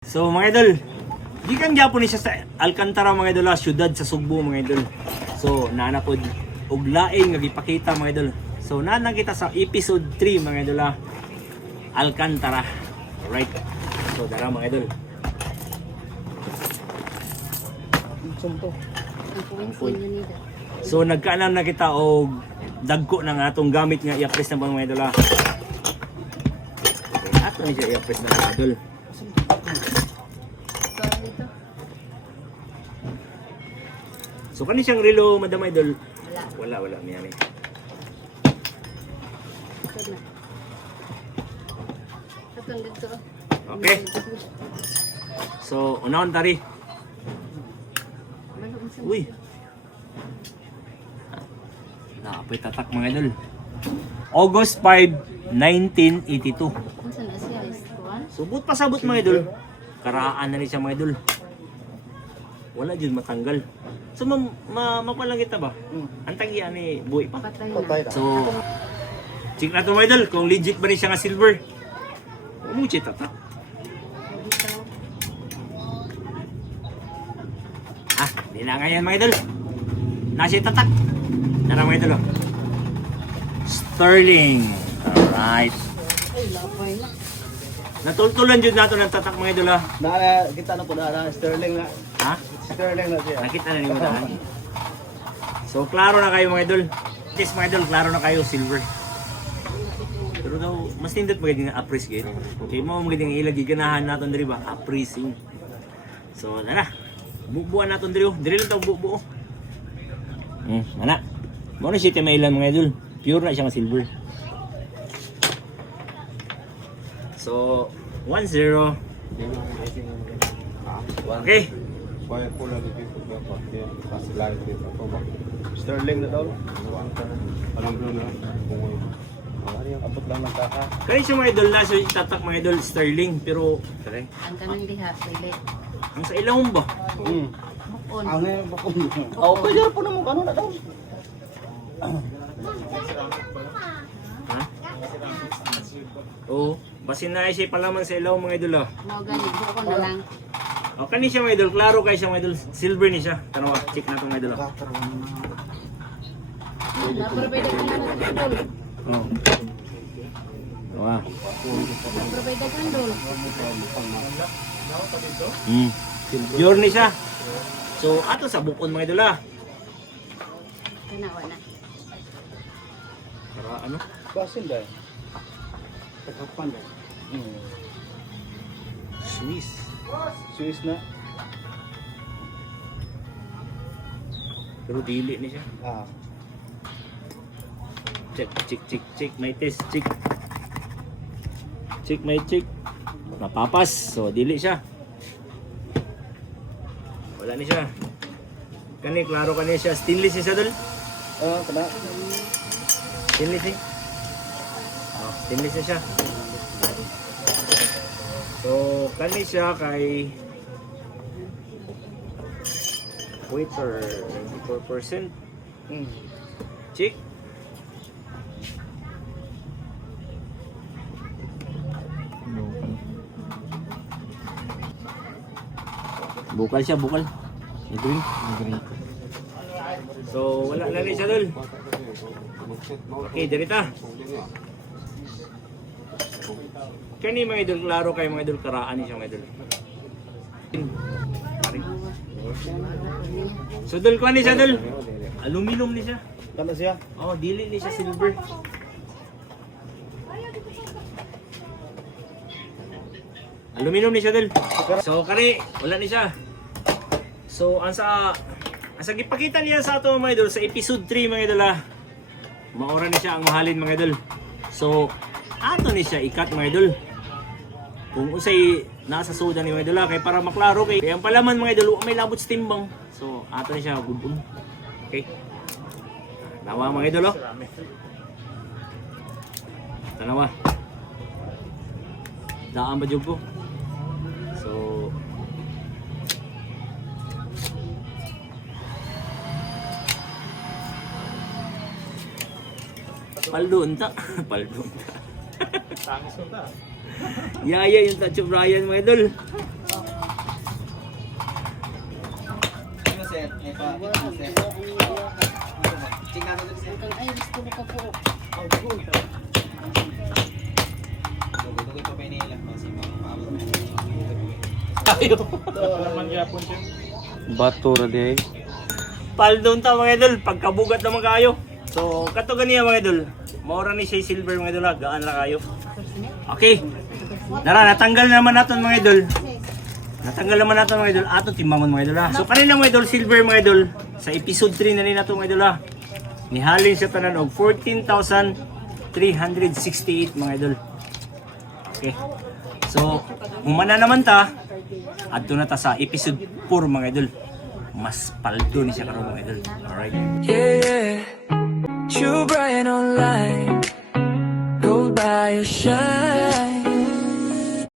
So mga idol, gikan gyapon ni siya sa Alcantara mga idol, syudad sa Sugbo mga idol. So nanapod og laing nga gipakita mga idol. So nanang kita sa episode 3 mga idol, Alcantara. Alright. So dara mga idol. So nagkaalam na kita og dagko ng atong gamit nga i-press na mga idol. Okay, ato ni siya i-press na mga idol. So kani siyang relo, Madam Idol? Wala, miyami. Okay. So, unahon tari. Uy. Naapoy tatak mga idol. August 5, 1982. Subot pa sabot mga idol. Karaan na ni siya mga idol. Wala dyan matanggal. So mapalang kita ba? Antang yan ni buhay pa. So check na to mga idol kung legit ba ni siya nga silver. Umuchi tatak. Di na nga yan mga idol. Nasi tatak. Nara mga idol. Sterling. Alright. Natultulan dyan nato ng tatak mga idol. Kita na po na Sterling na. Ha? Sterling na siya. Nakita na ni Madaan. So klaro na kayo mga idol. Yes mga idol, klaro na kayo silver. Pero daw mas tindot magiging appreciate. Okay mo magiging ilagi ganahan naton diri ba? Appreciating. So na. Bubuan naton diri. Diri lang taw bubuo. Mana? Mo na siya mailan mga idol. Pure na siya nga silver. So 1-0. Okay. Sterling na daw. Abot lang ng kaka. Kaya siya mga idol na siya itatak mga idol Sterling pero Ang tanong diha, pilit. ang sa ilahom ba? Bukon. Ang bakong. Oh, pwede po naman kano na daw. Ha? Oo. Basin na siya palaman sa ilahom mga idol. Mo gani, bukon na lang. O kani siya mga idol, klaro kay siya mga idol. Silver ni siya. Tanawa, check na ito mga idol. Naprovide ka na ng idol. Oo. Tanawa. Naprovide ka idol. Pure ni siya. So ato sa bukon mga idol. Kanawa na. Para ano? Basin dahil. Pagkapan dahil. Swiss. Swiss na. Pero dili ni siya. Check. May test, check. Check, may check. Napapas. So dili siya. Wala ni siya. Kani, klaro kani siya. Stainless ni siya dol. Kana. Stainless eh. Oh, stainless na siya. So, kani siya kay weight or 94%. Check. Bukal siya, bukal. Green. So, wala na rin siya dol. Okay, dirita. Kani mga idol, klaro kayo mga idol, karaan niya mga idol. So dol, kuha ni siya dol. Aluminum ni siya. Kana siya. Oh, dili ni siya silver. Aluminum ni siya dol. So kani, wala ni siya. So ang sa gipakita niya sa ato mga idol sa episode 3 mga idol, maora ni siya ang mahalin mga idol. So ato ni siya ikat mga idol. Kung usay nasa soda ni mga idol kay para maklaro kay ang palaman mga idol may labot sa timbang. So ato ni siya gudbun. Okay. Nawa mga idol. Tanawa. Daan ba jud ko? So Paldon ta. Paldon ta. Yaya yung touch of Ryan mga idol. Ay, gusto ko ka po. Bato ra di. Paldon ta mga idol, pagkabugat naman kayo. So, kato ganiya mga idol. Maura ni siya silver mga idol, gaan ra kayo. Okay. Nara, natanggal naman natin mga idol. Natanggal naman natin mga idol. Ato timbangon mga idol ha. So, kanina mga idol, silver mga idol. Sa episode 3 na rin nato mga idol ha. Nihalin siya tanan og 14,368 mga idol. Okay. So, humana naman ta. Adto na ta sa episode 4 mga idol. Mas paldo ni siya karon mga idol. Alright. Yeah, you bright online, gold by your shine.